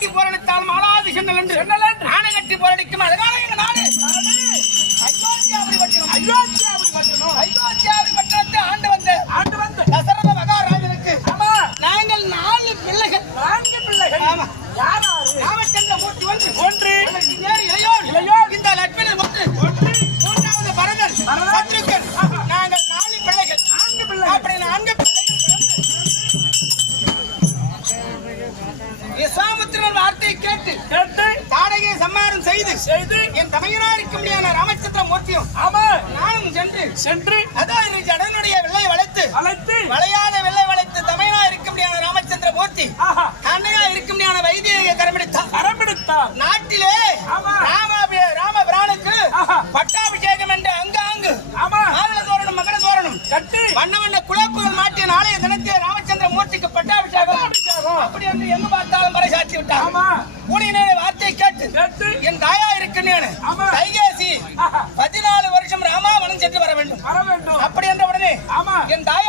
கட்டி போரடித்தாலும் ஆளாது சென்னல் என்று ஆணை கட்டி போரடிக்கும் அழகான எங்க நாடு அயோத்தியாபுரி பட்டணத்தை ஆண்டு வந்த தசரத மகாராஜனுக்கு நாங்கள் 4 பிள்ளைகள். ராமச்சந்திரமூர்த்தி ஒன்று இளையோர் இந்த லட்சுமணன் ஒன்று மூன்றாவது பரதன் சத்ருகன். நாங்கள் 4 பிள்ளைகள். அப்படி 4 பிள்ளைகள் விஸ்வாமித்திரன் வார்த்தையை கேட்டு தாடகையை சம்மாரம் செய்து என் தமையனாருக்கு முடியான ராமச்சந்திரமூர்த்தியும் நானும் சென்று அதான் ஜடனுடைய வெள்ளை வளைத்து வளையாத வெள்ளை வளைத்து தமையனா இருக்க முடியான ராமச்சந்திரமூர்த்தி அன்னையா இருக்க முடியான வைத்திய கரம்பிடித்தார். நாட்டிலே ராமபிரானுக்கு பட்டாபிஷேகம் என்று அங்கு மாதள தோரணம் மகர தோரணம் கட்டி வண்ண வண்ண குழப்புகள் மாட்டிய நாளைய தினத்திலே ராமச்சந்திரமூர்த்திக்கு பட்டாபிஷேகம் அப்படி என்று எங்கு பார்த்தாலும் பறைசாற்றி விட்டார். கூடிய வார்த்தையை கேட்டு என் தாயா இருக்கிறேன் கைகேசி 14 வருஷம் ராமாவனம் சென்று வர வேண்டும். அப்படி என்ற உடனே என் தாயா